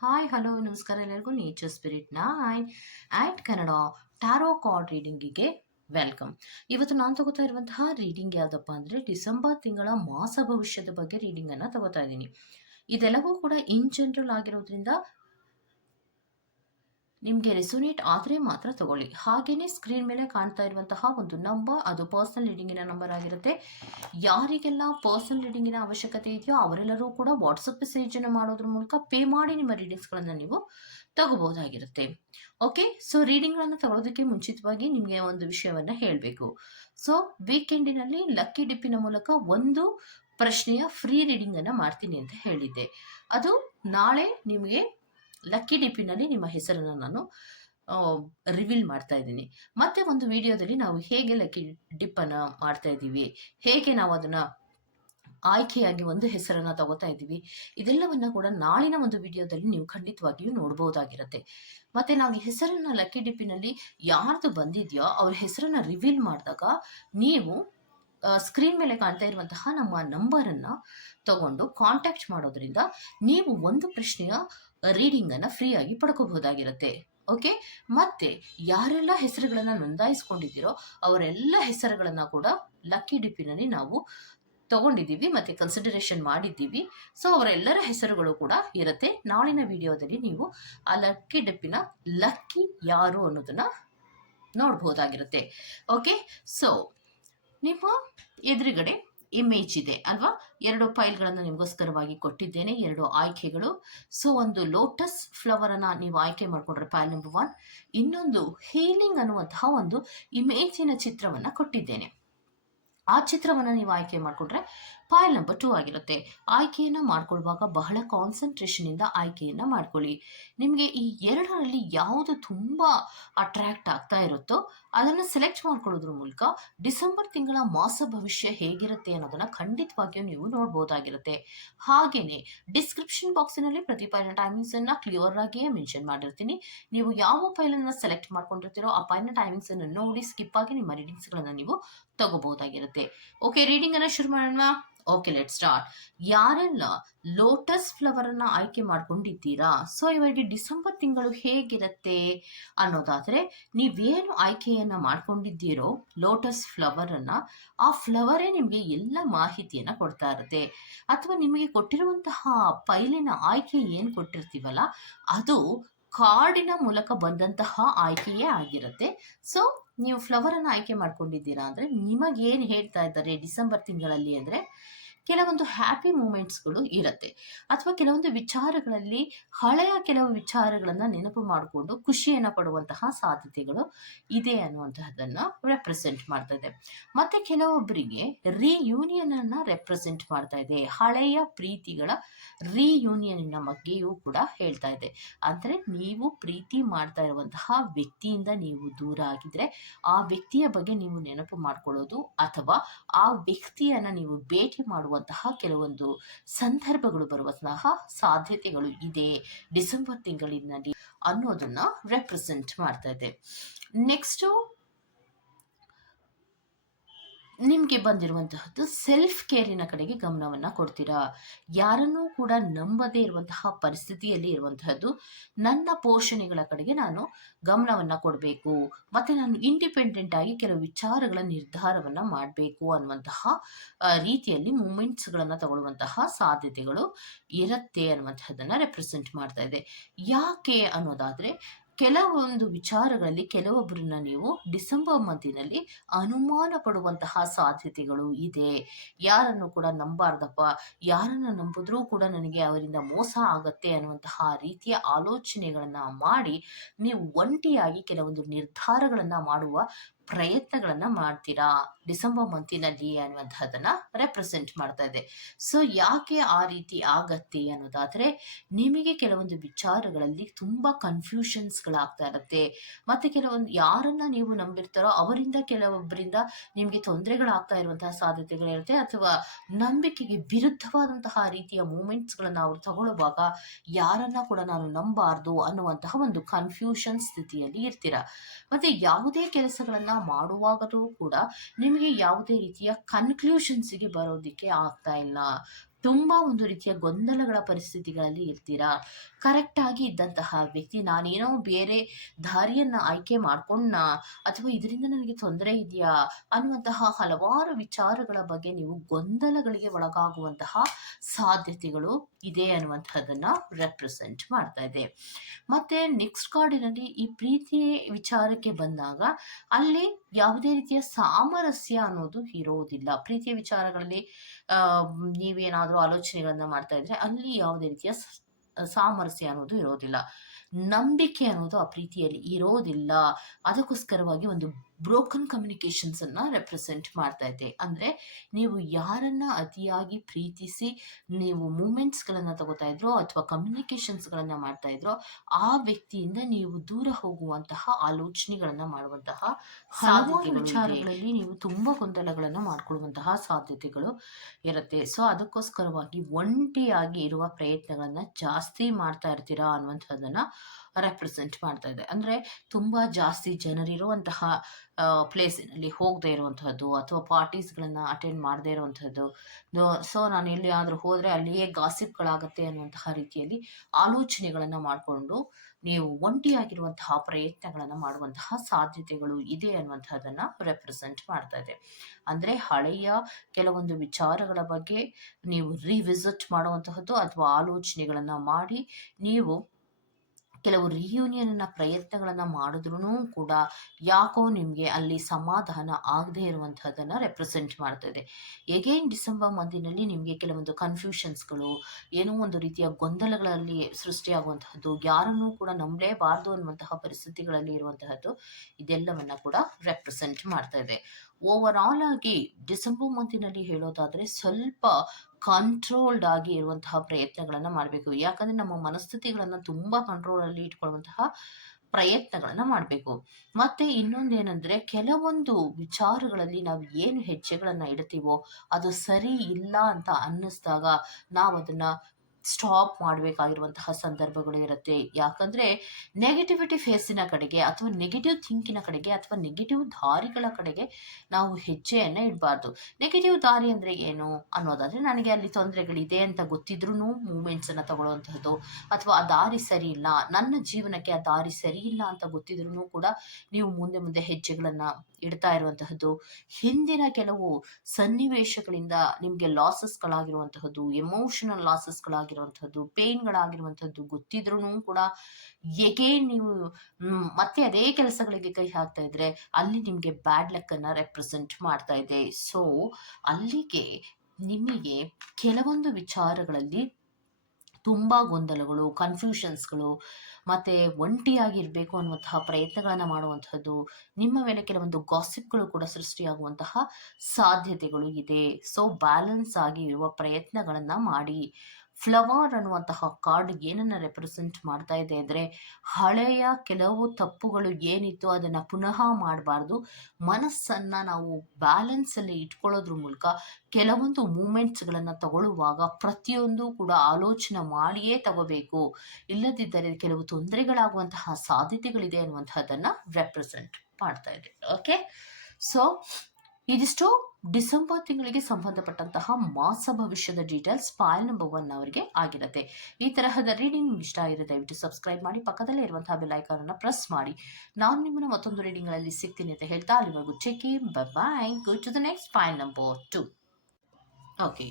Hi hello ನಮಸ್ಕಾರ ಎಲ್ಲರಿಗೂ nature spirit ನಾಯ್ ಆ್ಯಟ್ ಕನ್ನಡ ಟ್ಯಾರೋ ಕಾರ್ಡ್ ರೀಡಿಂಗಿಗೆ ವೆಲ್ಕಮ್ ಇವತ್ತು ನಾನು ತಗೋತಾ ಇರುವಂತಹ ರೀಡಿಂಗ್ ಯಾವುದಪ್ಪ ಅಂದರೆ ಡಿಸೆಂಬರ್ ತಿಂಗಳ ಮಾಸ ಭವಿಷ್ಯದ ಬಗ್ಗೆ ರೀಡಿಂಗನ್ನು ತಗೋತಾ ಇದ್ದೀನಿ. ಇದೆಲ್ಲವೂ ಕೂಡ ಇನ್ ಜನರಲ್ ಆಗಿರೋದ್ರಿಂದ ನಿಮಗೆ ರೆಸೊನೇಟ್ ಆದರೆ ಮಾತ್ರ ತಗೊಳ್ಳಿ. ಹಾಗೆಯೇ ಸ್ಕ್ರೀನ್ ಮೇಲೆ ಕಾಣ್ತಾ ಇರುವಂತಹ ಒಂದು ನಂಬರ್ ಅದು ಪರ್ಸನಲ್ ರೀಡಿಂಗಿನ ನಂಬರ್ ಆಗಿರುತ್ತೆ. ಯಾರಿಗೆಲ್ಲ ಪರ್ಸನಲ್ ರೀಡಿಂಗಿನ ಅವಶ್ಯಕತೆ ಇದೆಯೋ ಅವರೆಲ್ಲರೂ ಕೂಡ ವಾಟ್ಸಪ್ ಮೆಸೇಜನ್ನು ಮಾಡೋದ್ರ ಮೂಲಕ ಪೇ ಮಾಡಿ ನಿಮ್ಮ ರೀಡಿಂಗ್ಸ್ಗಳನ್ನು ನೀವು ತಗೋಬಹುದಾಗಿರುತ್ತೆ. ಓಕೆ ಸೊ ರೀಡಿಂಗ್ಗಳನ್ನು ತಗೊಳ್ಳೋದಕ್ಕೆ ಮುಂಚಿತವಾಗಿ ನಿಮಗೆ ಒಂದು ವಿಷಯವನ್ನು ಹೇಳಬೇಕು. ಸೊ ವೀಕೆಂಡಿನಲ್ಲಿ ಲಕ್ಕಿ ಡಿಪ್ಪಿನ ಮೂಲಕ ಒಂದು ಪ್ರಶ್ನೆಯ ಫ್ರೀ ರೀಡಿಂಗನ್ನು ಮಾಡ್ತೀನಿ ಅಂತ ಹೇಳಿದ್ದೆ. ಅದು ನಾಳೆ ನಿಮಗೆ ಲಕ್ಕಿ ಡಿಪಿನಲ್ಲಿ ನಿಮ್ಮ ಹೆಸರನ್ನು ನಾನು ರಿವೀಲ್ ಮಾಡ್ತಾ ಇದ್ದೀನಿ. ಮತ್ತೆ ಒಂದು ವಿಡಿಯೋದಲ್ಲಿ ನಾವು ಹೇಗೆ ಲಕ್ಕಿ ಡಿಪ್ಪನ್ನು ಮಾಡ್ತಾ ಇದ್ದೀವಿ, ಹೇಗೆ ನಾವು ಅದನ್ನು ಆಯ್ಕೆಯಾಗಿ ಒಂದು ಹೆಸರನ್ನು ತಗೋತಾ ಇದ್ದೀವಿ, ಇದೆಲ್ಲವನ್ನ ಕೂಡ ನಾಳಿನ ಒಂದು ವಿಡಿಯೋದಲ್ಲಿ ನೀವು ಖಂಡಿತವಾಗಿಯೂ ನೋಡ್ಬೋದಾಗಿರುತ್ತೆ. ಮತ್ತೆ ನಾವು ಹೆಸರನ್ನು ಲಕ್ಕಿ ಡಿಪ್ಪಿನಲ್ಲಿ ಯಾರ್ದು ಬಂದಿದೆಯೋ ಅವ್ರ ಹೆಸರನ್ನ ರಿವೀಲ್ ಮಾಡಿದಾಗ ನೀವು ಸ್ಕ್ರೀನ್ ಮೇಲೆ ಕಾಣ್ತಾ ಇರುವಂತಹ ನಮ್ಮ ನಂಬರನ್ನು ತಗೊಂಡು ಕಾಂಟ್ಯಾಕ್ಟ್ ಮಾಡೋದ್ರಿಂದ ನೀವು ಒಂದು ಪ್ರಶ್ನೆಯ ರೀಡಿಂಗನ್ನು ಫ್ರೀಯಾಗಿ ಪಡ್ಕೋಬಹುದಾಗಿರುತ್ತೆ. ಓಕೆ ಮತ್ತೆ ಯಾರೆಲ್ಲ ಹೆಸರುಗಳನ್ನು ನೋಂದಾಯಿಸ್ಕೊಂಡಿದ್ದೀರೋ ಅವರೆಲ್ಲ ಹೆಸರುಗಳನ್ನು ಕೂಡ ಲಕ್ಕಿ ಡಿಪ್ಪಿನಲ್ಲಿ ನಾವು ತಗೊಂಡಿದ್ದೀವಿ ಮತ್ತೆ ಕನ್ಸಿಡರೇಷನ್ ಮಾಡಿದ್ದೀವಿ. ಸೊ ಅವರೆಲ್ಲರ ಹೆಸರುಗಳು ಕೂಡ ಇರುತ್ತೆ. ನಾಳಿನ ವಿಡಿಯೋದಲ್ಲಿ ನೀವು ಆ ಲಕ್ಕಿ ಡಿಪ್ಪಿನ ಲಕ್ಕಿ ಯಾರು ಅನ್ನೋದನ್ನ ನೋಡ್ಬೋದಾಗಿರುತ್ತೆ ಓಕೆ ಸೊ ನಿಮ್ಮ ಎದುರುಗಡೆ ಇಮೇಜ್ ಇದೆ ಅಲ್ವಾ? ಎರಡು ಫೈಲ್ಗಳನ್ನು ನಿಮಗೋಸ್ಕರವಾಗಿ ಕೊಟ್ಟಿದ್ದೇನೆ, ಎರಡು ಆಯ್ಕೆಗಳು. ಸೊ ಒಂದು ಲೋಟಸ್ ಫ್ಲವರನ್ನು ನೀವು ಆಯ್ಕೆ ಮಾಡಿಕೊಂಡ್ರೆ ಫೈಲ್ ನಂಬರ್ ಒನ್ ಇನ್ನೊಂದು ಹೀಲಿಂಗ್ ಅನ್ನುವಂತಹ ಒಂದು ಇಮೇಜಿನ ಚಿತ್ರವನ್ನು ಕೊಟ್ಟಿದ್ದೇನೆ. ಆ ಚಿತ್ರವನ್ನು ನೀವು ಆಯ್ಕೆ ಮಾಡಿಕೊಂಡ್ರೆ ಫೈಲ್ ನಂಬರ್ ಟೂ ಆಗಿರುತ್ತೆ. ಆಯ್ಕೆಯನ್ನು ಮಾಡ್ಕೊಳ್ಳುವಾಗ ಬಹಳ ಕಾನ್ಸಂಟ್ರೇಷನಿಂದ ಆಯ್ಕೆಯನ್ನು ಮಾಡ್ಕೊಳ್ಳಿ. ನಿಮಗೆ ಈ ಎರಡರಲ್ಲಿ ಯಾವುದು ತುಂಬ ಅಟ್ರಾಕ್ಟ್ ಆಗ್ತಾ ಇರುತ್ತೋ ಅದನ್ನು ಸೆಲೆಕ್ಟ್ ಮಾಡ್ಕೊಳ್ಳೋದ್ರ ಮೂಲಕ ಡಿಸೆಂಬರ್ ತಿಂಗಳ ಮಾಸ ಭವಿಷ್ಯ ಹೇಗಿರುತ್ತೆ ಅನ್ನೋದನ್ನು ಖಂಡಿತವಾಗಿಯೂ ನೀವು ನೋಡಬಹುದಾಗಿರುತ್ತೆ ಹಾಗೆಯೇ ಡಿಸ್ಕ್ರಿಪ್ಷನ್ ಬಾಕ್ಸಿನಲ್ಲಿ ಪ್ರತಿ ಫೈಲ್ನ ಟೈಮಿಂಗ್ಸನ್ನು ಕ್ಲಿಯರ್ ಆಗಿಯೇ ಮೆನ್ಷನ್ ಮಾಡಿರ್ತೀನಿ. ನೀವು ಯಾವ ಫೈಲನ್ನು ಸೆಲೆಕ್ಟ್ ಮಾಡ್ಕೊಂಡಿರ್ತೀರೋ ಆ ಫೈಲ್ನ ಟೈಮಿಂಗ್ಸನ್ನು ನೋಡಿ ಸ್ಕಿಪ್ ಆಗಿ ನಿಮ್ಮ ರೀಡಿಂಗ್ಸ್ಗಳನ್ನು ನೀವು ತಗೋಬಹುದಾಗಿರುತ್ತೆ ಓಕೆ ರೀಡಿಂಗನ್ನು ಶುರು ಮಾಡೋಣ. ಓಕೆ ಲೆಟ್ ಸ್ಟಾರ್ಟ್ ಯಾರೆಲ್ಲ ಲೋಟಸ್ ಫ್ಲವರನ್ನು ಆಯ್ಕೆ ಮಾಡ್ಕೊಂಡಿದ್ದೀರಾ? ಸೊ ಇವರಿಗೆ ಡಿಸೆಂಬರ್ ತಿಂಗಳು ಹೇಗಿರುತ್ತೆ ಅನ್ನೋದಾದರೆ, ನೀವೇನು ಆಯ್ಕೆಯನ್ನು ಮಾಡ್ಕೊಂಡಿದ್ದೀರೋ ಲೋಟಸ್ ಫ್ಲವರನ್ನು ಆ ಫ್ಲವರೇ ನಿಮಗೆ ಎಲ್ಲ ಮಾಹಿತಿಯನ್ನು ಕೊಡ್ತಾ ಇರುತ್ತೆ. ಅಥವಾ ನಿಮಗೆ ಕೊಟ್ಟಿರುವಂತಹ ಫೈಲಿನ ಆಯ್ಕೆ ಏನು ಕೊಟ್ಟಿರ್ತೀವಲ್ಲ, ಅದು ಕಾರ್ಡಿನ ಮೂಲಕ ಬಂದಂತಹ ಆಯ್ಕೆಯೇ ಆಗಿರುತ್ತೆ. ಸೊ ನೀವು ಫ್ಲವರನ್ನು ಆಯ್ಕೆ ಮಾಡ್ಕೊಂಡಿದ್ದೀರಾ ಅಂದರೆ ನಿಮಗೇನು ಹೇಳ್ತಾ ಇದ್ದಾರೆ ಡಿಸೆಂಬರ್ ತಿಂಗಳಲ್ಲಿ ಅಂದರೆ? ಕೆಲವೊಂದು ಹ್ಯಾಪಿ ಮೂಮೆಂಟ್ಸ್ಗಳು ಇರುತ್ತೆ. ಅಥವಾ ಕೆಲವೊಂದು ವಿಚಾರಗಳಲ್ಲಿ ಹಳೆಯ ಕೆಲವು ವಿಚಾರಗಳನ್ನು ನೆನಪು ಮಾಡಿಕೊಂಡು ಖುಷಿಯನ್ನು ಪಡುವಂತಹ ಸಾಧ್ಯತೆಗಳು ಇದೆ ಅನ್ನುವಂತಹದ್ದನ್ನು ರೆಪ್ರೆಸೆಂಟ್ ಮಾಡ್ತಾ ಇದೆ. ಮತ್ತು ಕೆಲವೊಬ್ಬರಿಗೆ ರಿಯೂನಿಯನ್ ಅನ್ನು ರೆಪ್ರೆಸೆಂಟ್ ಮಾಡ್ತಾ ಇದೆ. ಹಳೆಯ ಪ್ರೀತಿಗಳ ರಿಯೂನಿಯನ್ನ ಬಗ್ಗೆಯೂ ಕೂಡ ಹೇಳ್ತಾ ಇದೆ. ಅಂದರೆ ನೀವು ಪ್ರೀತಿ ಮಾಡ್ತಾ ಇರುವಂತಹ ವ್ಯಕ್ತಿಯಿಂದ ನೀವು ದೂರ ಆಗಿದ್ರೆ ಆ ವ್ಯಕ್ತಿಯ ಬಗ್ಗೆ ನೀವು ನೆನಪು ಮಾಡ್ಕೊಳ್ಳೋದು ಅಥವಾ ಆ ವ್ಯಕ್ತಿಯನ್ನು ನೀವು ಭೇಟಿ ಮಾಡುವಂತಹ ಕೆಲವೊಂದು ಸಂದರ್ಭಗಳು ಬರುವಂತಹ ಸಾಧ್ಯತೆಗಳು ಇದೆ ಡಿಸೆಂಬರ್ ತಿಂಗಳಿನಲ್ಲಿ ಅನ್ನೋದನ್ನ ರೆಪ್ರೆಸೆಂಟ್ ಮಾಡ್ತಾ ಇದೆ. ನೆಕ್ಸ್ಟು ನಿಮಗೆ ಬಂದಿರುವಂತಹದ್ದು ಸೆಲ್ಫ್ ಕೇರಿನ ಕಡೆಗೆ ಗಮನವನ್ನು ಕೊಡ್ತೀರಾ? ಯಾರನ್ನೂ ಕೂಡ ನಂಬದೇ ಇರುವಂತಹ ಪರಿಸ್ಥಿತಿಯಲ್ಲಿ ಇರುವಂತಹದ್ದು ನನ್ನ ಪೋಷಣೆಗಳ ಕಡೆಗೆ ನಾನು ಗಮನವನ್ನು ಕೊಡಬೇಕು. ಮತ್ತು ನಾನು ಇಂಡಿಪೆಂಡೆಂಟ್ ಆಗಿ ಕೆಲವು ವಿಚಾರಗಳ ನಿರ್ಧಾರವನ್ನು ಮಾಡಬೇಕು ಅನ್ನುವಂತಹ ರೀತಿಯಲ್ಲಿ ಮೂಮೆಂಟ್ಸ್ಗಳನ್ನು ತಗೊಳ್ಳುವಂತಹ ಸಾಧ್ಯತೆಗಳು ಇರುತ್ತೆ ಅನ್ನುವಂಥದ್ದನ್ನು ರೆಪ್ರೆಸೆಂಟ್ ಮಾಡ್ತಾ ಇದೆ. ಯಾಕೆ ಅನ್ನೋದಾದರೆ ಕೆಲವೊಂದು ವಿಚಾರಗಳಲ್ಲಿ ಕೆಲವೊಬ್ಬರನ್ನ ನೀವು ಡಿಸೆಂಬರ್ ಮಂತಿನಲ್ಲಿ ಅನುಮಾನ ಪಡುವಂತಹ ಸಾಧ್ಯತೆಗಳು ಇದೆ. ಯಾರನ್ನು ಕೂಡ ನಂಬಾರ್ದಪ್ಪ. ಯಾರನ್ನು ನಂಬಿದ್ರೂ ಕೂಡ ನನಗೆ ಅವರಿಂದ ಮೋಸ ಆಗತ್ತೆ ಅನ್ನುವಂತಹ ರೀತಿಯ ಆಲೋಚನೆಗಳನ್ನು ಮಾಡಿ ನೀವು ಒಂಟಿಯಾಗಿ ಕೆಲವೊಂದು ನಿರ್ಧಾರಗಳನ್ನು ಮಾಡುವ ಪ್ರಯತ್ನಗಳನ್ನು ಮಾಡ್ತೀರಾ? ಡಿಸೆಂಬರ್ ಮಂತಿನಲ್ಲಿ ಅನ್ನುವಂತಹದನ್ನ ರೆಪ್ರೆಸೆಂಟ್ ಮಾಡ್ತಾ ಇದೆ. ಸೊ ಯಾಕೆ ಆ ರೀತಿ ಆಗತ್ತೆ ಅನ್ನೋದಾದ್ರೆ, ನಿಮಗೆ ಕೆಲವೊಂದು ವಿಚಾರಗಳಲ್ಲಿ ತುಂಬ ಕನ್ಫ್ಯೂಷನ್ಸ್ಗಳಾಗ್ತಾ ಇರುತ್ತೆ. ಮತ್ತೆ ಕೆಲವೊಂದು ಯಾರನ್ನ ನೀವು ನಂಬಿರ್ತಾರೋ, ಅವರಿಂದ ಕೆಲವೊಬ್ಬರಿಂದ ನಿಮಗೆ ತೊಂದರೆಗಳಾಗ್ತಾ ಇರುವಂತಹ ಸಾಧ್ಯತೆಗಳಿರುತ್ತೆ. ಅಥವಾ ನಂಬಿಕೆಗೆ ವಿರುದ್ಧವಾದಂತಹ ರೀತಿಯ ಮೂಮೆಂಟ್ಸ್ಗಳನ್ನು ಅವರು ತಗೊಳ್ಳುವಾಗ ಯಾರನ್ನ ಕೂಡ ನಾನು ನಂಬಾರ್ದು ಅನ್ನುವಂತಹ ಒಂದು ಕನ್ಫ್ಯೂಷನ್ ಸ್ಥಿತಿಯಲ್ಲಿ ಇರ್ತೀರ. ಮತ್ತೆ ಯಾವುದೇ ಕೆಲಸಗಳನ್ನು ಮಾಡುವಾಗಲೂ ಕೂಡ ನಿಮಗೆ ಯಾವುದೇ ರೀತಿಯ ಕನ್ಕ್ಲೂಷನ್ಸ್ಗೆ ಬರೋದಕ್ಕೆ ಆಗ್ತಾ ಇಲ್ಲ. ತುಂಬ ಒಂದು ರೀತಿಯ ಗೊಂದಲಗಳ ಪರಿಸ್ಥಿತಿಗಳಲ್ಲಿ ಇರ್ತೀರಾ? ಕರೆಕ್ಟಾಗಿ ಇದ್ದಂತಹ ವ್ಯಕ್ತಿ ನಾನೇನೋ ಬೇರೆ ದಾರಿಯನ್ನು ಆಯ್ಕೆ ಮಾಡ್ಕೊಂಡ ಅಥವಾ ಇದರಿಂದ ನನಗೆ ತೊಂದರೆ ಇದೆಯಾ ಅನ್ನುವಂತಹ ಹಲವಾರು ವಿಚಾರಗಳ ಬಗ್ಗೆ ನೀವು ಗೊಂದಲಗಳಿಗೆ ಒಳಗಾಗುವಂತಹ ಸಾಧ್ಯತೆಗಳು ಇದೆ ಅನ್ನುವಂಥದ್ದನ್ನ ರೆಪ್ರೆಸೆಂಟ್ ಮಾಡ್ತಾ ಇದೆ. ಮತ್ತೆ ನೆಕ್ಸ್ಟ್ ಕಾರ್ಡಿನಲ್ಲಿ ಈ ಪ್ರೀತಿ ವಿಚಾರಕ್ಕೆ ಬಂದಾಗ ಅಲ್ಲಿ ಯಾವುದೇ ರೀತಿಯ ಸಾಮರಸ್ಯ ಅನ್ನೋದು ಇರೋದಿಲ್ಲ. ಪ್ರೀತಿಯ ವಿಚಾರಗಳಲ್ಲಿ ನೀವೇನಾದರೂ ಆಲೋಚನೆಗಳನ್ನ ಮಾಡ್ತಾ ಇದ್ರೆ ಅಲ್ಲಿ ಯಾವುದೇ ರೀತಿಯ ಸಾಮರಸ್ಯ ಅನ್ನೋದು ಇರೋದಿಲ್ಲ. ನಂಬಿಕೆ ಅನ್ನೋದು ಆ ಪ್ರೀತಿಯಲ್ಲಿ ಇರೋದಿಲ್ಲ. ಅದಕ್ಕೋಸ್ಕರವಾಗಿ ಒಂದು ಬ್ರೋಕನ್ ಕಮ್ಯುನಿಕೇಶನ್ಸ್ ಅನ್ನ ರೆಪ್ರೆಸೆಂಟ್ ಮಾಡ್ತಾ ಇದೆ. ಅಂದ್ರೆ ನೀವು ಯಾರನ್ನ ಅತಿಯಾಗಿ ಪ್ರೀತಿಸಿ ನೀವು ಮೂಮೆಂಟ್ಸ್ ಗಳನ್ನ ತಗೋತಾ ಇದ್ರೋ ಅಥವಾ ಕಮ್ಯುನಿಕೇಶನ್ಸ್ಗಳನ್ನ ಮಾಡ್ತಾ ಇದ್ರೋ ಆ ವ್ಯಕ್ತಿಯಿಂದ ನೀವು ದೂರ ಹೋಗುವಂತಹ ಆಲೋಚನೆಗಳನ್ನ ಮಾಡುವಂತಹ ವಿಚಾರಗಳಲ್ಲಿ ನೀವು ತುಂಬಾ ಗೊಂದಲಗಳನ್ನ ಮಾಡ್ಕೊಳ್ಳುವಂತಹ ಸಾಧ್ಯತೆಗಳು ಇರುತ್ತೆ. ಸೊ ಅದಕ್ಕೋಸ್ಕರವಾಗಿ ಒಂಟಿಯಾಗಿ ಇರುವ ಪ್ರಯತ್ನಗಳನ್ನ ಜಾಸ್ತಿ ಮಾಡ್ತಾ ಇರ್ತೀರಾ ಅನ್ನುವಂಥದ್ದನ್ನ ರೆಪ್ರೆಸೆಂಟ್ ಮಾಡ್ತಾ ಇದೆ. ಅಂದ್ರೆ ತುಂಬಾ ಜಾಸ್ತಿ ಜನರಿರುವಂತಹ ಪ್ಲೇಸಿನಲ್ಲಿ ಹೋಗದೇ ಇರುವಂಥದ್ದು ಅಥವಾ ಪಾರ್ಟೀಸ್ಗಳನ್ನು ಅಟೆಂಡ್ ಮಾಡದೇ ಇರುವಂತಹದ್ದು. ಸೊ ನಾನು ಎಲ್ಲಿಯಾದರೂ ಹೋದರೆ ಅಲ್ಲಿಯೇ ಗಾಸಿಪ್ಗಳಾಗತ್ತೆ ಅನ್ನುವಂತಹ ರೀತಿಯಲ್ಲಿ ಆಲೋಚನೆಗಳನ್ನು ಮಾಡಿಕೊಂಡು ನೀವು ಒಂಟಿಯಾಗಿರುವಂತಹ ಪ್ರಯತ್ನಗಳನ್ನು ಮಾಡುವಂತಹ ಸಾಧ್ಯತೆಗಳು ಇದೆ ಅನ್ನುವಂಥದ್ದನ್ನು ರೆಪ್ರೆಸೆಂಟ್ ಮಾಡ್ತಾ ಇದೆ. ಅಂದರೆ ಹಳೆಯ ಕೆಲವೊಂದು ವಿಚಾರಗಳ ಬಗ್ಗೆ ನೀವು ರಿವಿಸಿಟ್ ಮಾಡುವಂತಹದ್ದು ಅಥವಾ ಆಲೋಚನೆಗಳನ್ನು ಮಾಡಿ ನೀವು ಕೆಲವು ರಿಯೂನಿಯನ್ನ ಪ್ರಯತ್ನಗಳನ್ನು ಮಾಡಿದ್ರೂ ಕೂಡ ಯಾಕೋ ನಿಮಗೆ ಅಲ್ಲಿ ಸಮಾಧಾನ ಆಗದೇ ಇರುವಂಥದ್ದನ್ನು ರೆಪ್ರೆಸೆಂಟ್ ಮಾಡ್ತದೆ. ಎಗೇನ್ ಡಿಸೆಂಬರ್ ಮಂತಿನಲ್ಲಿ ನಿಮಗೆ ಕೆಲವೊಂದು ಕನ್ಫ್ಯೂಷನ್ಸ್ಗಳು ಏನೋ ಒಂದು ರೀತಿಯ ಗೊಂದಲಗಳಲ್ಲಿ ಸೃಷ್ಟಿಯಾಗುವಂತಹದ್ದು, ಯಾರನ್ನೂ ಕೂಡ ನಂಬಲೇಬಾರ್ದು ಅನ್ನುವಂತಹ ಪರಿಸ್ಥಿತಿಗಳಲ್ಲಿ ಇರುವಂತಹದ್ದು, ಇದೆಲ್ಲವನ್ನ ಕೂಡ ರೆಪ್ರೆಸೆಂಟ್ ಮಾಡ್ತಾ ಇದೆ. ಓವರ್ ಆಲ್ ಆಗಿ ಡಿಸೆಂಬರ್ ಮಂತಿನಲ್ಲಿ ಹೇಳೋದಾದ್ರೆ ಸ್ವಲ್ಪ ಕಂಟ್ರೋಲ್ಡ್ ಆಗಿ ಇರುವಂತಹ ಪ್ರಯತ್ನಗಳನ್ನು ಮಾಡಬೇಕು. ಯಾಕಂದ್ರೆ ನಮ್ಮ ಮನಸ್ಥಿತಿಗಳನ್ನು ತುಂಬಾ ಕಂಟ್ರೋಲ್ ಅಲ್ಲಿ ಇಟ್ಕೊಳ್ಳುವಂತಹ ಪ್ರಯತ್ನಗಳನ್ನ ಮಾಡಬೇಕು. ಮತ್ತೆ ಇನ್ನೊಂದೇನೆಂದರೆ ಕೆಲವೊಂದು ವಿಚಾರಗಳಲ್ಲಿ ನಾವು ಏನು ಹೆಜ್ಜೆಗಳನ್ನ ಇಡ್ತೀವೋ ಅದು ಸರಿ ಇಲ್ಲ ಅಂತ ಅನ್ನಿಸ್ದಾಗ ನಾವು ಅದನ್ನ ಸ್ಟಾಪ್ ಮಾಡಬೇಕಾಗಿರುವಂತಹ ಸಂದರ್ಭಗಳು ಇರುತ್ತೆ. ಯಾಕಂದ್ರೆ ನೆಗೆಟಿವಿಟಿ ಫೇಸಿನ ಕಡೆಗೆ ಅಥವಾ ನೆಗೆಟಿವ್ ಥಿಂಕಿನ ಕಡೆಗೆ ಅಥವಾ ನೆಗೆಟಿವ್ ದಾರಿಗಳ ಕಡೆಗೆ ನಾವು ಹೆಜ್ಜೆಯನ್ನ ಇಡಬಾರ್ದು. ನೆಗೆಟಿವ್ ದಾರಿ ಅಂದ್ರೆ ಏನು ಅನ್ನೋದಾದ್ರೆ ನನಗೆ ಅಲ್ಲಿ ತೊಂದರೆಗಳಿದೆ ಅಂತ ಗೊತ್ತಿದ್ರೂ ಮೂಮೆಂಟ್ಸ್ ಅನ್ನ ತಗೊಳ್ಳುವಂತಹದ್ದು ಅಥವಾ ಆ ದಾರಿ ಸರಿ ನನ್ನ ಜೀವನಕ್ಕೆ ಆ ದಾರಿ ಸರಿ ಅಂತ ಗೊತ್ತಿದ್ರೂ ಕೂಡ ನೀವು ಮುಂದೆ ಮುಂದೆ ಹೆಜ್ಜೆಗಳನ್ನ ಇಡ್ತಾ ಇರುವಂತಹದ್ದು. ಹಿಂದಿನ ಕೆಲವು ಸನ್ನಿವೇಶಗಳಿಂದ ನಿಮಗೆ ಲಾಸಸ್ಗಳಾಗಿರುವಂತಹದ್ದು ಎಮೋಷನಲ್ ಲಾಸಸ್ಗಳಾಗಿರುವಂತಹದ್ದು ಪೇನ್ಗಳಾಗಿರುವಂತಹದ್ದು ಗೊತ್ತಿದ್ರೂ ಕೂಡ ಎಗೇನ್ ನೀವು ಮತ್ತೆ ಅದೇ ಕೆಲಸಗಳಿಗೆ ಕೈ ಹಾಕ್ತಾ ಇದ್ರೆ ಅಲ್ಲಿ ನಿಮಗೆ ಬ್ಯಾಡ್ ಲಕ್ ಅನ್ನ ರೆಪ್ರೆಸೆಂಟ್ ಮಾಡ್ತಾ ಇದೆ. ಸೊ ಅಲ್ಲಿಗೆ ನಿಮಗೆ ಕೆಲವೊಂದು ವಿಚಾರಗಳಲ್ಲಿ ತುಂಬ ಗೊಂದಲಗಳು ಕನ್ಫ್ಯೂಷನ್ಸ್ಗಳು ಮತ್ತು ಒಂಟಿಯಾಗಿರಬೇಕು ಅನ್ನುವಂತಹ ಪ್ರಯತ್ನಗಳನ್ನು ಮಾಡುವಂತಹದ್ದು, ನಿಮ್ಮ ಮೇಲೆ ಕೆಲವೊಂದು ಗಾಸಿಪ್ಗಳು ಕೂಡ ಸೃಷ್ಟಿಯಾಗುವಂತಹ ಸಾಧ್ಯತೆಗಳು ಇದೆ. ಸೊ ಬ್ಯಾಲೆನ್ಸ್ ಆಗಿ ಇರುವ ಪ್ರಯತ್ನಗಳನ್ನು ಮಾಡಿ. ಫ್ಲವರ್ ಅನ್ನುವಂತಹ ಕಾರ್ಡ್ ಏನನ್ನ ರೆಪ್ರೆಸೆಂಟ್ ಮಾಡ್ತಾ ಇದೆ ಅಂದರೆ ಹಳೆಯ ಕೆಲವು ತಪ್ಪುಗಳು ಏನಿತ್ತು ಅದನ್ನು ಪುನಃ ಮಾಡಬಾರ್ದು. ಮನಸ್ಸನ್ನು ನಾವು ಬ್ಯಾಲೆನ್ಸಲ್ಲಿ ಇಟ್ಕೊಳ್ಳೋದ್ರ ಮೂಲಕ ಕೆಲವೊಂದು ಮೂಮೆಂಟ್ಸ್ಗಳನ್ನು ತಗೊಳ್ಳುವಾಗ ಪ್ರತಿಯೊಂದು ಕೂಡ ಆಲೋಚನೆ ಮಾಡಿಯೇ ತಗೋಬೇಕು. ಇಲ್ಲದಿದ್ದರೆ ಕೆಲವು ತೊಂದರೆಗಳಾಗುವಂತಹ ಸಾಧ್ಯತೆಗಳಿದೆ ಅನ್ನುವಂಥದ್ದನ್ನು ರೆಪ್ರೆಸೆಂಟ್ ಮಾಡ್ತಾ ಇದೆ. ಓಕೆ ಸೊ ಇದಿಷ್ಟು ಡಿಸೆಂಬರ್ ತಿಂಗಳಿಗೆ ಸಂಬಂಧಪಟ್ಟಂತಹ ಮಾಸ ಭವಿಷ್ಯದ ಡೀಟೇಲ್ಸ್ ಫೈಲ್ ನಂಬರ್ ಒನ್ ಅವರಿಗೆ ಆಗಿರುತ್ತೆ. ಈ ತರಹದ ರೀಡಿಂಗ್ ಇಷ್ಟ ಆಗಿದೆ ದಯವಿಟ್ಟು ಸಬ್ಸ್ಕ್ರೈಬ್ ಮಾಡಿ, ಪಕ್ಕದಲ್ಲೇ ಇರುವಂತಹ ಬೆಲ್ ಐಕಾನ್ ಅನ್ನು ಪ್ರೆಸ್ ಮಾಡಿ. ನಾನು ನಿಮ್ಮನ್ನು ಮತ್ತೊಂದು ರೀಡಿಂಗ್ಗಳಲ್ಲಿ ಸಿಗ್ತೀನಿ ಅಂತ ಹೇಳ್ತಾ ಅಲ್ಲಿವರೆಗೂ check bye go to the next pile number two okay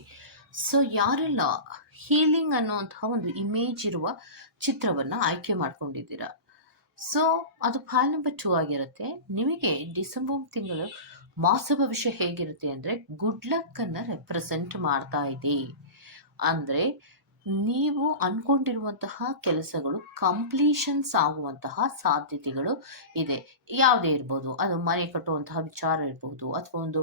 so ಯಾರೆಲ್ಲ ಹೀಲಿಂಗ್ ಅನ್ನುವಂತಹ ಒಂದು ಇಮೇಜ್ ಇರುವ ಚಿತ್ರವನ್ನು ಆಯ್ಕೆ ಮಾಡ್ಕೊಂಡಿದ್ದೀರಾ? ಸೊ ಅದು ಫೈಲ್ ನಂಬರ್ ಟೂ ಆಗಿರುತ್ತೆ. ನಿಮಗೆ ಡಿಸೆಂಬರ್ ತಿಂಗಳು ಮಾಸ ಭವಿಷ್ಯ ಹೇಗಿರುತ್ತೆ ಅಂದರೆ ಗುಡ್ ಲಕ್ಕನ್ನು ರೆಪ್ರೆಸೆಂಟ್ ಮಾಡ್ತಾ ಇದೆ. ಅಂದರೆ ನೀವು ಅಂದ್ಕೊಂಡಿರುವಂತಹ ಕೆಲಸಗಳು ಕಂಪ್ಲೀಷನ್ಸ್ ಆಗುವಂತಹ ಸಾಧ್ಯತೆಗಳು ಇದೆ. ಯಾವುದೇ ಇರ್ಬೋದು, ಅದು ಮನೆ ಕಟ್ಟುವಂತಹ ವಿಚಾರ ಇರ್ಬೋದು, ಅಥವಾ ಒಂದು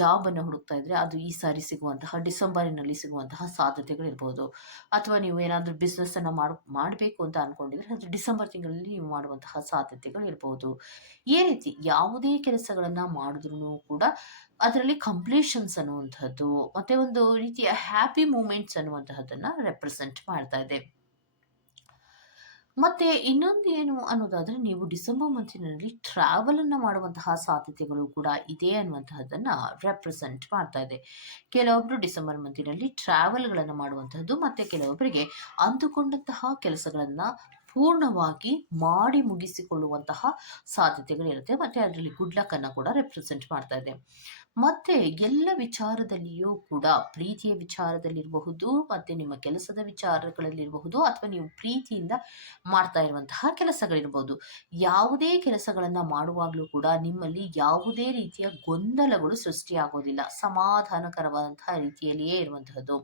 ಜಾಬನ್ನು ಹುಡುಕ್ತಾ ಇದ್ರೆ ಅದು ಈ ಸಾರಿ ಸಿಗುವಂತಹ, ಡಿಸೆಂಬರಿನಲ್ಲಿ ಸಿಗುವಂತಹ ಸಾಧ್ಯತೆಗಳಿರ್ಬೋದು ಅಥವಾ ನೀವು ಏನಾದರೂ ಬಿಸ್ನೆಸ್ಸನ್ನು ಅನ್ನು ಮಾಡಬೇಕು ಅಂತ ಅಂದ್ಕೊಂಡಿದ್ರೆ ಅದು ಡಿಸೆಂಬರ್ ತಿಂಗಳಲ್ಲಿ ನೀವು ಮಾಡುವಂತಹ ಸಾಧ್ಯತೆಗಳು ಇರ್ಬೋದು. ಈ ರೀತಿ ಯಾವುದೇ ಕೆಲಸಗಳನ್ನು ಮಾಡಿದ್ರೂ ಕೂಡ ಅದರಲ್ಲಿ ಕಂಪ್ಲೀಷನ್ಸ್ ಅನ್ನುವಂಥದ್ದು, ಮತ್ತೆ ಒಂದು ರೀತಿಯ ಹ್ಯಾಪಿ ಮೂಮೆಂಟ್ಸ್ ಅನ್ನುವಂತಹದ್ದನ್ನು ರೆಪ್ರೆಸೆಂಟ್ ಮಾಡ್ತಾ ಇದೆ. ಮತ್ತೆ ಇನ್ನೊಂದು ಏನು ಅನ್ನೋದಾದ್ರೆ, ನೀವು ಡಿಸೆಂಬರ್ ಮಂತಿನಲ್ಲಿ ಟ್ರಾವೆಲ್ ಅನ್ನ ಮಾಡುವಂತಹ ಸಾಧ್ಯತೆಗಳು ಕೂಡ ಇದೆ ಅನ್ನುವಂತಹದ್ದನ್ನ ರೆಪ್ರೆಸೆಂಟ್ ಮಾಡ್ತಾ ಇದೆ. ಕೆಲವೊಬ್ರು ಡಿಸೆಂಬರ್ ಮಂತಿನಲ್ಲಿ ಟ್ರಾವೆಲ್ಗಳನ್ನು ಮಾಡುವಂತಹದ್ದು, ಮತ್ತೆ ಕೆಲವೊಬ್ಬರಿಗೆ ಅಂದುಕೊಂಡಂತಹ ಕೆಲಸಗಳನ್ನ ಪೂರ್ಣವಾಗಿ ಮಾಡಿ ಮುಗಿಸಿಕೊಳ್ಳುವಂತಹ ಸಾಧ್ಯತೆಗಳಿರುತ್ತೆ, ಮತ್ತೆ ಅದರಲ್ಲಿ ಗುಡ್ ಲಕ್ ಅನ್ನ ಕೂಡ ರೆಪ್ರೆಸೆಂಟ್ ಮಾಡ್ತಾ ಇದೆ. ಮತ್ತೆ ಎಲ್ಲ ವಿಚಾರದಲ್ಲಿಯೂ ಕೂಡ ಪ್ರೀತಿಯ ವಿಚಾರದಲ್ಲಿರಬಹುದು, ಮತ್ತೆ ನಿಮ್ಮ ಕೆಲಸದ ವಿಚಾರಗಳಲ್ಲಿರಬಹುದು, ಅಥವಾ ನೀವು ಪ್ರೀತಿಯಿಂದ ಮಾಡ್ತಾ ಇರುವಂತಹ ಕೆಲಸಗಳಿರ್ಬೋದು ಯಾವುದೇ ಕೆಲಸಗಳನ್ನು ಮಾಡುವಾಗಲೂ ಕೂಡ ನಿಮ್ಮಲ್ಲಿ ಯಾವುದೇ ರೀತಿಯ ಗೊಂದಲಗಳು ಸೃಷ್ಟಿಯಾಗೋದಿಲ್ಲ. ಸಮಾಧಾನಕರವಾದಂತಹ ರೀತಿಯಲ್ಲಿಯೇ ಇರುವಂತಹದ್ದು.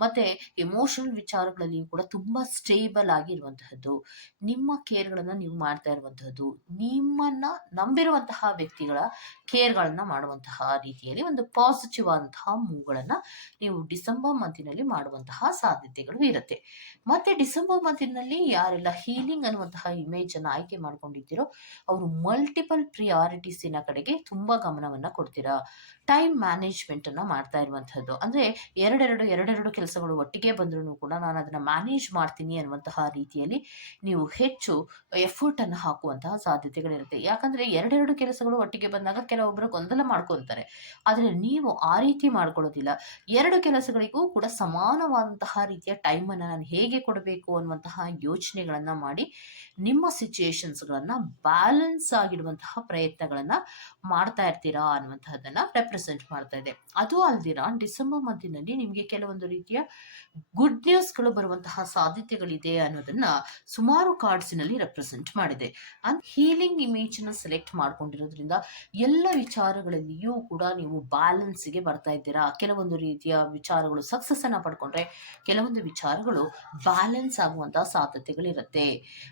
ಮತ್ತೆ ಎಮೋಷನಲ್ ವಿಚಾರಗಳಲ್ಲಿಯೂ ಕೂಡ ತುಂಬಾ ಸ್ಟೇಬಲ್ ಆಗಿರುವಂತಹದ್ದು. ನಿಮ್ಮ ಕೇರ್ಗಳನ್ನು ನೀವು ಮಾಡ್ತಾ ಇರುವಂತಹದ್ದು, ನಿಮ್ಮನ್ನ ನಂಬಿರುವಂತಹ ವ್ಯಕ್ತಿಗಳ ಕೇರ್ಗಳನ್ನ ಮಾಡುವಂತಹ ರೀತಿಯಲ್ಲಿ ಒಂದು ಪಾಸಿಟಿವ್ ಆದಂತಹ ಮೂವ್ಗಳನ್ನ ನೀವು ಡಿಸೆಂಬರ್ ಮಂತಿನಲ್ಲಿ ಮಾಡುವಂತಹ ಸಾಧ್ಯತೆಗಳು ಇರುತ್ತೆ. ಮತ್ತೆ ಡಿಸೆಂಬರ್ ಮಂತಿನಲ್ಲಿ ಯಾರೆಲ್ಲ ಹೀಲಿಂಗ್ ಅನ್ನುವಂತಹ ಇಮೇಜ್ ಅನ್ನ ಆಯ್ಕೆ ಮಾಡ್ಕೊಂಡಿದ್ದೀರೋ, ಅವರು ಮಲ್ಟಿಪಲ್ ಪ್ರಿಯಾರಿಟೀಸಿನ ಕಡೆಗೆ ತುಂಬಾ ಗಮನವನ್ನ ಕೊಡ್ತೀರಾ? ಟೈಮ್ ಮ್ಯಾನೇಜ್ಮೆಂಟ್ ಅನ್ನ ಮಾಡ್ತಾ ಇರುವಂತಹದ್ದು. ಅಂದ್ರೆ ಎರಡೆರಡು ಎರಡೆರಡು ಕೆಲಸಗಳು ಒಟ್ಟಿಗೆ ಬಂದ್ರೂ ಕೂಡ ನಾನು ಅದನ್ನ ಮ್ಯಾನೇಜ್ ಮಾಡ್ತೀನಿ ಅನ್ನುವಂತಹ ರೀತಿಯಲ್ಲಿ ನೀವು ಹೆಚ್ಚು ಎಫರ್ಟ್ ಅನ್ನು ಹಾಕುವಂತಹ ಸಾಧ್ಯತೆಗಳಿರುತ್ತೆ. ಯಾಕಂದ್ರೆ ಎರಡೆರಡು ಕೆಲಸಗಳು ಒಟ್ಟಿಗೆ ಬಂದಾಗ ಕೆಲವೊಬ್ಬರು ಗೊಂದಲ ಮಾಡ್ಕೊತಾರೆ. ಆದರೆ ನೀವು ಆ ರೀತಿ ಮಾಡ್ಕೊಳ್ಳೋದಿಲ್ಲ. ಎರಡು ಕೆಲಸಗಳಿಗೂ ಕೂಡ ಸಮಾನವಾದಂತಹ ರೀತಿಯ ಟೈಮನ್ನು ನಾನು ಹೇಗೆ ಕೊಡಬೇಕು ಅನ್ನುವಂತಹ ಯೋಚನೆಗಳನ್ನ ಮಾಡಿ ನಿಮ್ಮ ಸಿಚುಯೇಷನ್ಸ್ಗಳನ್ನ ಬ್ಯಾಲೆನ್ಸ್ ಆಗಿಡುವಂತಹ ಪ್ರಯತ್ನಗಳನ್ನ ಮಾಡ್ತಾ ಇರ್ತೀರಾ ಅನ್ನುವಂತಹದ್ದನ್ನ ರೆಪ್ರೆಸೆಂಟ್ ಮಾಡ್ತಾ ಇದೆ. ಅದು ಅಲ್ದಿರ ಡಿಸೆಂಬರ್ ಮಂತಿನಲ್ಲಿ ನಿಮಗೆ ಕೆಲವೊಂದು ರೀತಿಯ ಗುಡ್ ನ್ಯೂಸ್ಗಳು ಬರುವಂತಹ ಸಾಧ್ಯತೆಗಳಿದೆ ಅನ್ನೋದನ್ನ ಸುಮಾರು ಕಾರ್ಡ್ಸಿನಲ್ಲಿ ರೆಪ್ರೆಸೆಂಟ್ ಮಾಡಿದೆ. ಅಂಡ್ ಹೀಲಿಂಗ್ ಇಮೇಜ್ನ ಸೆಲೆಕ್ಟ್ ಮಾಡ್ಕೊಂಡಿರೋದ್ರಿಂದ ಎಲ್ಲ ವಿಚಾರಗಳಲ್ಲಿಯೂ ಕೂಡ ನೀವು ಬ್ಯಾಲೆನ್ಸ್ಗೆ ಬರ್ತಾ ಇದ್ದೀರಾ? ಕೆಲವೊಂದು ರೀತಿಯ ವಿಚಾರಗಳು ಸಕ್ಸಸ್ ಅನ್ನ ಪಡ್ಕೊಂಡ್ರೆ ಕೆಲವೊಂದು ವಿಚಾರಗಳು ಬ್ಯಾಲೆನ್ಸ್ ಆಗುವಂತಹ ಸಾಧ್ಯತೆಗಳಿರುತ್ತೆ.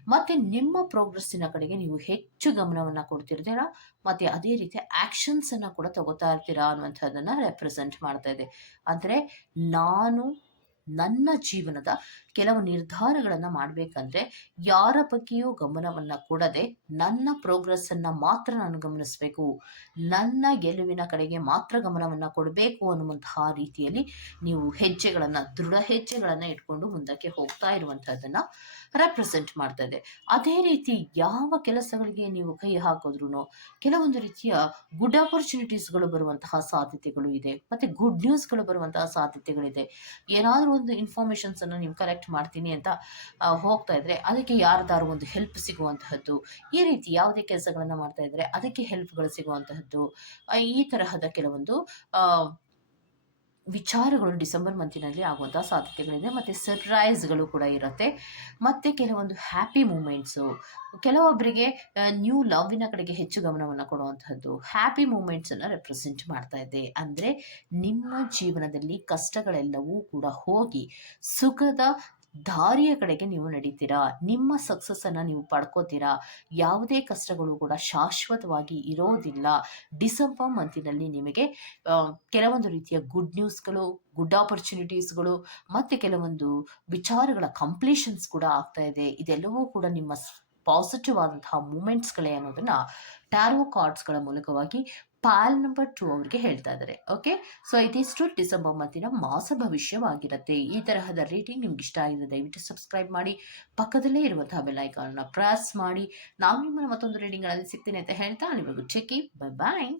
ಮತ್ತೆ ನಿಮ್ಮ ಪ್ರೋಗ್ರೆಸ್ಸಿನ ಕಡೆಗೆ ನೀವು ಹೆಚ್ಚು ಗಮನವನ್ನ ಕೊಡ್ತಿರ್ತೀರಾ? ಮತ್ತೆ ಅದೇ ರೀತಿ ಆಕ್ಷನ್ಸ್ ಅನ್ನ ಕೂಡ ತಗೋತಾ ಇರ್ತೀರಾ ಅನ್ನುವಂಥದ್ದನ್ನ ರೆಪ್ರೆಸೆಂಟ್ ಮಾಡ್ತಾ ಇದೆ. ಅಂದ್ರೆ ನಾನು ನನ್ನ ಜೀವನದ ಕೆಲವು ನಿರ್ಧಾರಗಳನ್ನು ಮಾಡಬೇಕಂದ್ರೆ ಯಾರ ಬಗ್ಗೆಯೂ ಗಮನವನ್ನು ಕೊಡದೆ ನನ್ನ ಪ್ರೋಗ್ರೆಸ್ಸನ್ನು ಮಾತ್ರ ನಾನು ಗಮನಿಸ್ಬೇಕು. ನನ್ನ ಗೆಲುವಿನ ಕಡೆಗೆ ಮಾತ್ರ ಗಮನವನ್ನು ಕೊಡಬೇಕು ಅನ್ನುವಂತಹ ರೀತಿಯಲ್ಲಿ ನೀವು ಹೆಜ್ಜೆಗಳನ್ನು, ದೃಢ ಹೆಜ್ಜೆಗಳನ್ನು ಇಟ್ಕೊಂಡು ಮುಂದಕ್ಕೆ ಹೋಗ್ತಾ ಇರುವಂಥದ್ದನ್ನು ರೆಪ್ರೆಸೆಂಟ್ ಮಾಡ್ತಾ ಇದೆ ಅದೇ ರೀತಿ ಯಾವ ಕೆಲಸಗಳಿಗೆ ನೀವು ಕೈ ಹಾಕಿದ್ರು ಕೆಲವೊಂದು ರೀತಿಯ ಗುಡ್ ಆಪರ್ಚುನಿಟೀಸ್ಗಳು ಬರುವಂತಹ ಸಾಧ್ಯತೆಗಳು ಇದೆ. ಮತ್ತೆ ಗುಡ್ ನ್ಯೂಸ್ಗಳು ಬರುವಂತಹ ಸಾಧ್ಯತೆಗಳಿದೆ. ಏನಾದರೂ ಒಂದು ಇನ್ಫಾರ್ಮೇಶನ್ಸ್ ಅನ್ನು ನೀವು ಕಲೆಕ್ಟ್ ಮಾಡ್ತೀನಿ ಅಂತ ಹೋಗ್ತಾ ಇದ್ರೆ ಅದಕ್ಕೆ ಯಾರ್ದಾರು ಒಂದು ಹೆಲ್ಪ್ ಸಿಗುವಂತಹದ್ದು, ಈ ರೀತಿ ಯಾವುದೇ ಕೆಲಸಗಳನ್ನ ಮಾಡ್ತಾ ಇದ್ರೆ ಅದಕ್ಕೆ ಹೆಲ್ಪ್ಗಳು ಸಿಗುವಂತಹದ್ದು, ಈ ತರಹದ ಕೆಲವೊಂದು ವಿಚಾರಗಳು ಡಿಸೆಂಬರ್ ಮಂತಿನಲ್ಲಿ ಆಗುವಂಥ ಸಾಧ್ಯತೆಗಳಿದೆ. ಮತ್ತು ಸರ್ಪ್ರೈಸ್ಗಳು ಕೂಡ ಇರುತ್ತೆ. ಮತ್ತು ಕೆಲವೊಂದು ಹ್ಯಾಪಿ ಮೂಮೆಂಟ್ಸು, ಕೆಲವೊಬ್ಬರಿಗೆ ನ್ಯೂ ಲವ್ವಿನ ಕಡೆಗೆ ಹೆಚ್ಚು ಗಮನವನ್ನು ಕೊಡುವಂಥದ್ದು ಹ್ಯಾಪಿ ಮೂಮೆಂಟ್ಸನ್ನು ರೆಪ್ರೆಸೆಂಟ್ ಮಾಡ್ತಾ ಇದೆ. ಅಂದರೆ ನಿಮ್ಮ ಜೀವನದಲ್ಲಿ ಕಷ್ಟಗಳೆಲ್ಲವೂ ಕೂಡ ಹೋಗಿ, ಸುಖದ ದಾರಿಯ ಕಡೆಗೆ ನೀವು ನಡೀತೀರಾ? ನಿಮ್ಮ ಸಕ್ಸಸ್ಸನ್ನು ನೀವು ಪಡ್ಕೋತೀರಾ? ಯಾವುದೇ ಕಷ್ಟಗಳು ಕೂಡ ಶಾಶ್ವತವಾಗಿ ಇರೋದಿಲ್ಲ. ಡಿಸೆಂಬರ್ ಮಂತಿನಲ್ಲಿ ನಿಮಗೆ ಕೆಲವೊಂದು ರೀತಿಯ ಗುಡ್ ನ್ಯೂಸ್ಗಳು ಗುಡ್ ಆಪರ್ಚುನಿಟೀಸ್ಗಳು ಮತ್ತು ಕೆಲವೊಂದು ವಿಚಾರಗಳ ಕಂಪ್ಲೀಷನ್ಸ್ ಕೂಡ ಆಗ್ತಾ ಇದೆ. ಇದೆಲ್ಲವೂ ಕೂಡ ನಿಮ್ಮ ಪಾಸಿಟಿವ್ ಆದಂತಹ ಮೂಮೆಂಟ್ಸ್ಗಳೇ ಅನ್ನೋದನ್ನು ಟ್ಯಾರೋ ಕಾರ್ಡ್ಸ್ಗಳ ಮೂಲಕವಾಗಿ ಪಾಲ್ ನಂಬರ್ ಟು ಅವರಿಗೆ ಹೇಳ್ತಾ ಇದ್ದಾರೆ ಓಕೆ ಸೊ ಇದಿಷ್ಟು ಡಿಸೆಂಬರ್ ಮಂತಿನ ಮಾಸ ಭವಿಷ್ಯವಾಗಿರುತ್ತೆ. ಈ ತರಹದ ರೇಟಿಂಗ್ ನಿಮ್ಗೆ ಇಷ್ಟ ಆಗಿದೆ, ದಯವಿಟ್ಟು ಸಬ್ಸ್ಕ್ರೈಬ್ ಮಾಡಿ. ಪಕ್ಕದಲ್ಲೇ ಇರುವಂತಹ ಬೆಲ್ಲೈಕಾನ್ ಪ್ರೆಸ್ ಮಾಡಿ. ನಾನು ನಿಮ್ಮನ್ನು ಮತ್ತೊಂದು ರೀಡಿಂಗ್ಗಳಲ್ಲಿ ಸಿಗ್ತೀನಿ ಅಂತ ಹೇಳ್ತಾ ನಿಮಗೂ ಚೆಕ್ಕಿ ಬೈ ಬಾಯ್